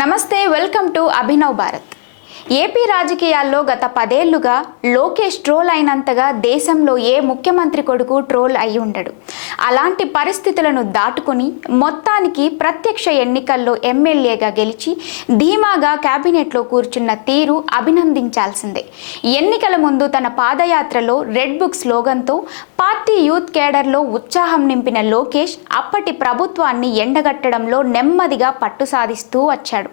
నమస్తే, welcome to Abhinav Bharat. AP రాజకీయాల్లో గత 10 ఏళ్లుగా లోకేష్ ట్రోల్ అయినంతగా దేశంలో ఏ ముఖ్యమంత్రి కొడుకు ట్రోల్ అయి ఉండడు. అలాంటి పరిస్థితులను దాటుకుని మొత్తానికి ప్రత్యక్ష ఎన్నికల్లో ఎమ్మెల్యేగా గెలిచి ధీమాగా కేబినెట్లో కూర్చున్న తీరు అభినందించాల్సిందే. ఎన్నికల ముందు తన పాదయాత్రలో రెడ్ బుక్ స్లోగన్తో పార్టీ యూత్ కేడర్లో ఉత్సాహం నింపిన లోకేష్ అప్పటి ప్రభుత్వాన్ని ఎండగట్టడంలో నెమ్మదిగా పట్టు సాధిస్తూ వచ్చాడు.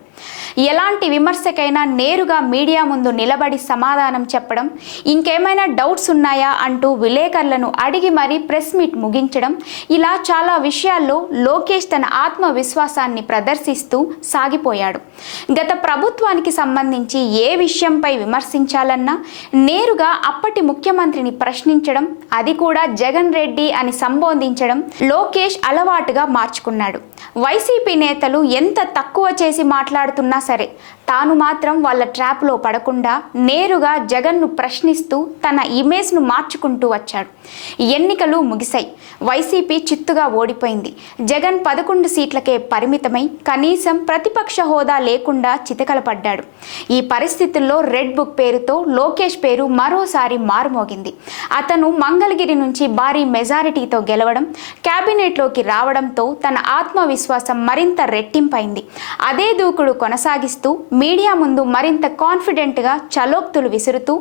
ఎలాంటి విమర్శకైనా నేరుగా మీడియా ముందు నిలబడి సమాధానం చెప్పడం, ఇంకేమైనా డౌట్స్ ఉన్నాయా అంటూ విలేకరులను అడిగి మరీ ప్రెస్ మీట్ ముగించడం, ఇలా చాలా విషయాల్లో లోకేష్ తన ఆత్మవిశ్వాసాన్ని ప్రదర్శిస్తూ సాగిపోయాడు. గత ప్రభుత్వానికి సంబంధించి ఏ విషయంపై విమర్శించాలన్నా నేరుగా అప్పటి ముఖ్యమంత్రిని ప్రశ్నించడం, అది కూడా జగన్ రెడ్డి అని సంబోధించడం లోకేష్ అలవాటుగా మార్చుకున్నాడు. వైసీపీ నేతలు ఎంత తక్కువ చేసి మాట్లాడుతున్నా సరే తాను మాత్రం వాళ్ళ ట్రాప్లో పడకుండా నేరుగా జగన్ను ప్రశ్నిస్తూ తన ఇమేజ్ను మార్చుకుంటూ వచ్చాడు. ఎన్నికలు ముగిశాయి. వైసీపీ చిత్తుగా ఓడిపోయింది. జగన్ 11 సీట్లకే పరిమితమై కనీసం ప్రతిపక్ష హోదా లేకుండా చితకలపడ్డాడు. ఈ పరిస్థితుల్లో రెడ్ బుక్ పేరుతో లోకేష్ పేరు మరోసారి మారుమోగింది. అతను మంగళగిరి నుంచి భారీ మెజారిటీతో గెలవడం, కేబినెట్లోకి రావడంతో తన ఆత్మవిశ్వాసం మరింత రెట్టింపైంది. అదే దూకుడు కొనసాగిస్తూ మీడియా ముందు మరింత కాన్ఫిడెంట్గా చలోక్తులు విసురుతూ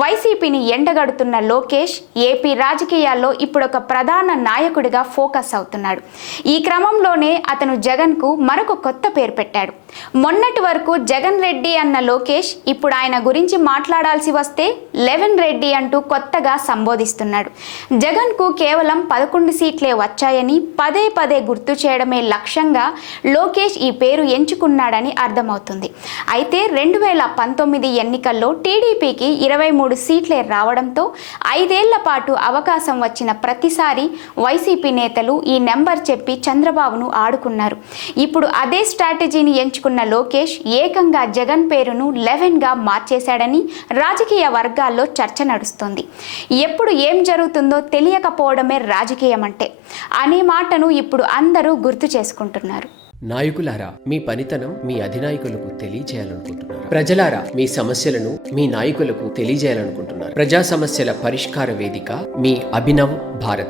వైసీపీని ఎండగడుతున్న లోకేష్ ఏపీ రాజకీయాల్లో ఇప్పుడొక ప్రధాన నాయకుడిగా ఫోకస్ అవుతున్నాడు. ఈ క్రమంలోనే అతను జగన్కు మరొక కొత్త పేరు పెట్టాడు. మొన్నటి వరకు జగన్ రెడ్డి అన్న లోకేష్ ఇప్పుడు ఆయన గురించి మాట్లాడాల్సి వస్తే 11 రెడ్డి అంటూ కొత్తగా సంబోధిస్తున్నాడు. జగన్కు కేవలం 11 సీట్లే వచ్చాయని పదే పదే గుర్తు చేయడమే లక్ష్యంగా లోకేష్ ఈ పేరు ఎంచుకున్నాడని అర్థమవుతుంది. అయితే 2019 ఎన్నికల్లో టీడీపీకి 23 సీట్లే రావడంతో 5 ఏళ్ల పాటు అవకాశం వచ్చిన ప్రతిసారి వైసీపీ నేతలు ఈ నెంబర్ చెప్పి చంద్రబాబును ఆడుకున్నారు. ఇప్పుడు అదే స్ట్రాటజీని ఎంచుకున్న లోకేష్ ఏకంగా జగన్ పేరును 11గా మార్చేశాడని రాజకీయ వర్గాల్లో చర్చ నడుస్తోంది. ఎప్పుడు ఏం జరుగుతుందో తెలియకపోవడమే రాజకీయం అంటే అనే మాటను ఇప్పుడు అందరూ గుర్తు చేసుకుంటున్నారు. నాయకులారా, మీ పనితనం మీ అధినాయకులకు తెలియజేయాలనుకుంటున్నారు. ప్రజలారా, మీ సమస్యలను మీ నాయకులకు తెలియజేయాలనుకుంటున్నారు. ప్రజా సమస్యల పరిష్కార వేదిక మీ అభినవ్ భారత్.